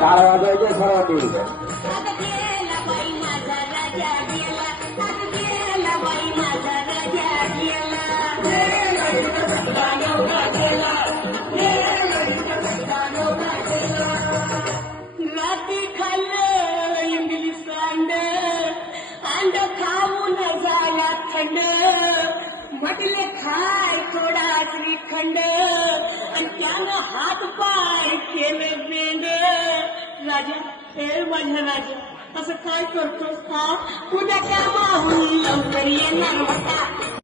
टाळ्या वाजवायच्या सर्वांनी. राती खाल्लं इंग्लिश अंड खाऊन झाला थंड म्हटले खाय थोडा श्रीखंड आणि त्यानं हात पाय केले बेंड. राजा हे माझ्या राजा असं काय करतोस का? उद्या त्या माहून लवकर येणार होता.